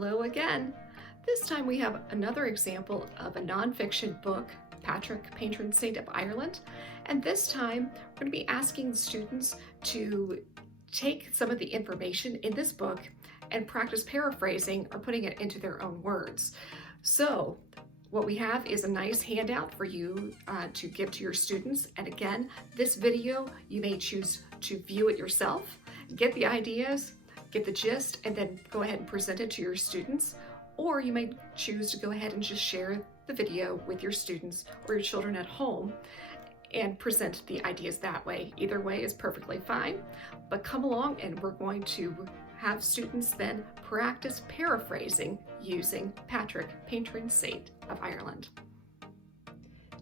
Hello again. This time we have another example of a nonfiction book, Patrick, Patron Saint of Ireland. And this time we're going to be asking students to take some of the information in this book and practice paraphrasing or putting it into their own words. So what we have is a nice handout for you to give to your students. And again, this video, you may choose to view it yourself, get the ideas, get the gist, and then go ahead and present it to your students. Or you may choose to go ahead and just share the video with your students or your children at home and present the ideas that way. Either way is perfectly fine, but come along and we're going to have students then practice paraphrasing using Patrick, Patron Saint of Ireland.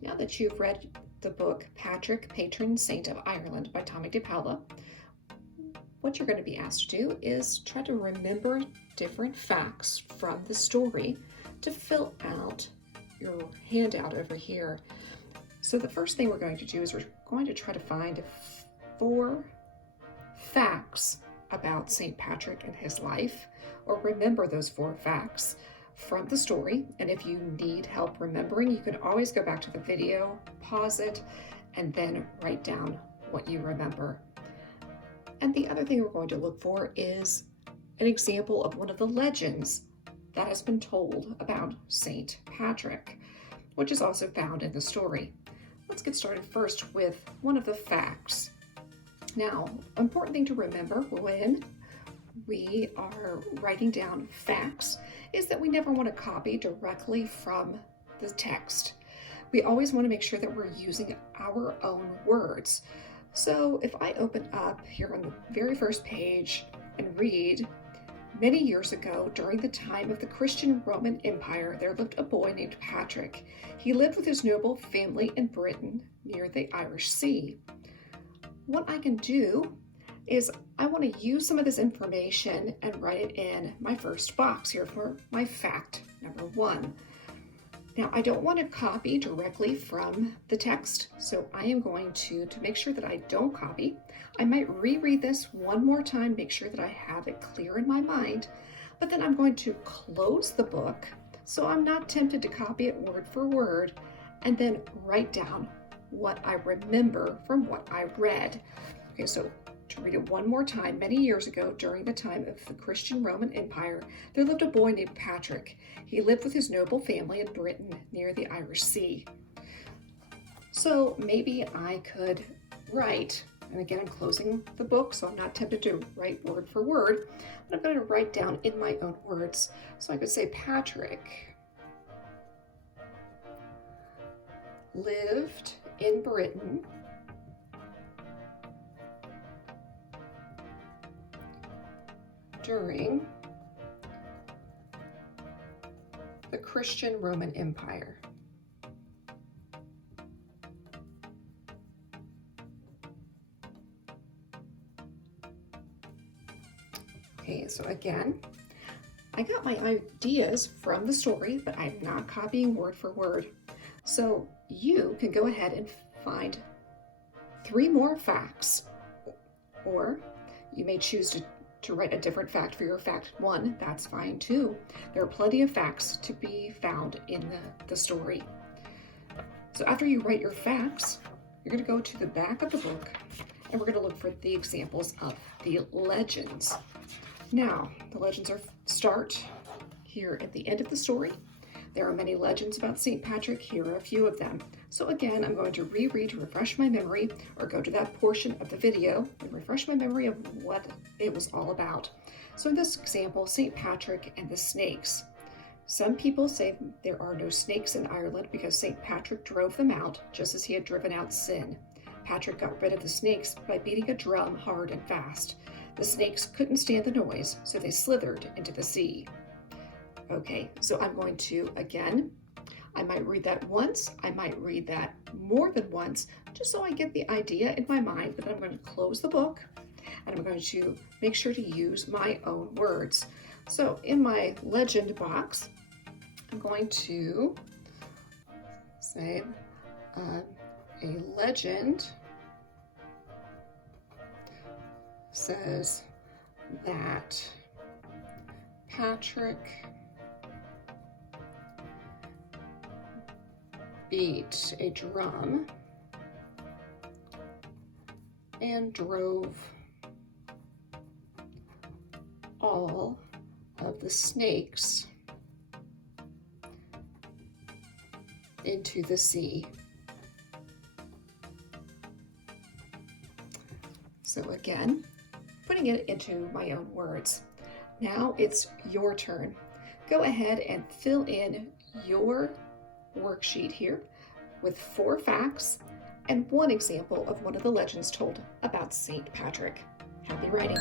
Now that you've read the book Patrick, Patron Saint of Ireland by Tommy DePaula, what you're going to be asked to do is try to remember different facts from the story to fill out your handout over here. So the first thing we're going to do is we're going to try to find 4 facts about St. Patrick and his life, or remember those 4 facts from the story. And if you need help remembering, you can always go back to the video, pause it, and then write down what you remember. And the other thing we're going to look for is an example of one of the legends that has been told about St. Patrick, which is also found in the story. Let's get started first with one of the facts. Now, important thing to remember when we are writing down facts is that we never want to copy directly from the text. We always want to make sure that we're using our own words. So if I open up here on the very first page and read, many years ago, during the time of the Christian Roman Empire, there lived a boy named Patrick. He lived with his noble family in Britain near the Irish Sea. What I can do is I want to use some of this information and write it in my first box here for my fact number 1. Now, I don't want to copy directly from the text, so I am going to make sure that I don't copy, I might reread this one more time, make sure that I have it clear in my mind, but then I'm going to close the book so I'm not tempted to copy it word for word, and then write down what I remember from what I read. Okay, so to read it one more time, many years ago, during the time of the Christian Roman Empire, there lived a boy named Patrick. He lived with his noble family in Britain near the Irish Sea. So maybe I could write, and again, I'm closing the book, so I'm not tempted to write word for word, but I'm going to write down in my own words. So I could say Patrick lived in Britain during the Christian Roman Empire. Okay, so again, I got my ideas from the story, but I'm not copying word for word. So you can go ahead and find 3 more facts, or you may choose to write a different fact for your fact 1, that's fine too. There are plenty of facts to be found in the story. So after you write your facts, you're going to go to the back of the book and we're going to look for the examples of the legends. Now, the legends start here at the end of the story. There are many legends about St. Patrick. Here are a few of them. So again, I'm going to reread to refresh my memory, or go to that portion of the video and refresh my memory of what it was all about. So in this example, St. Patrick and the snakes. Some people say there are no snakes in Ireland because St. Patrick drove them out, just as he had driven out sin. Patrick got rid of the snakes by beating a drum hard and fast. The snakes couldn't stand the noise, so they slithered into the sea. Okay, so I'm going to, again, I might read that once, I might read that more than once, just so I get the idea in my mind, but then I'm going to close the book, and I'm going to make sure to use my own words. So in my legend box, I'm going to say a legend says that Patrick beat a drum and drove all of the snakes into the sea. So again, putting it into my own words. Now it's your turn. Go ahead and fill in your worksheet here with 4 facts and 1 example of one of the legends told about St. Patrick. Happy writing!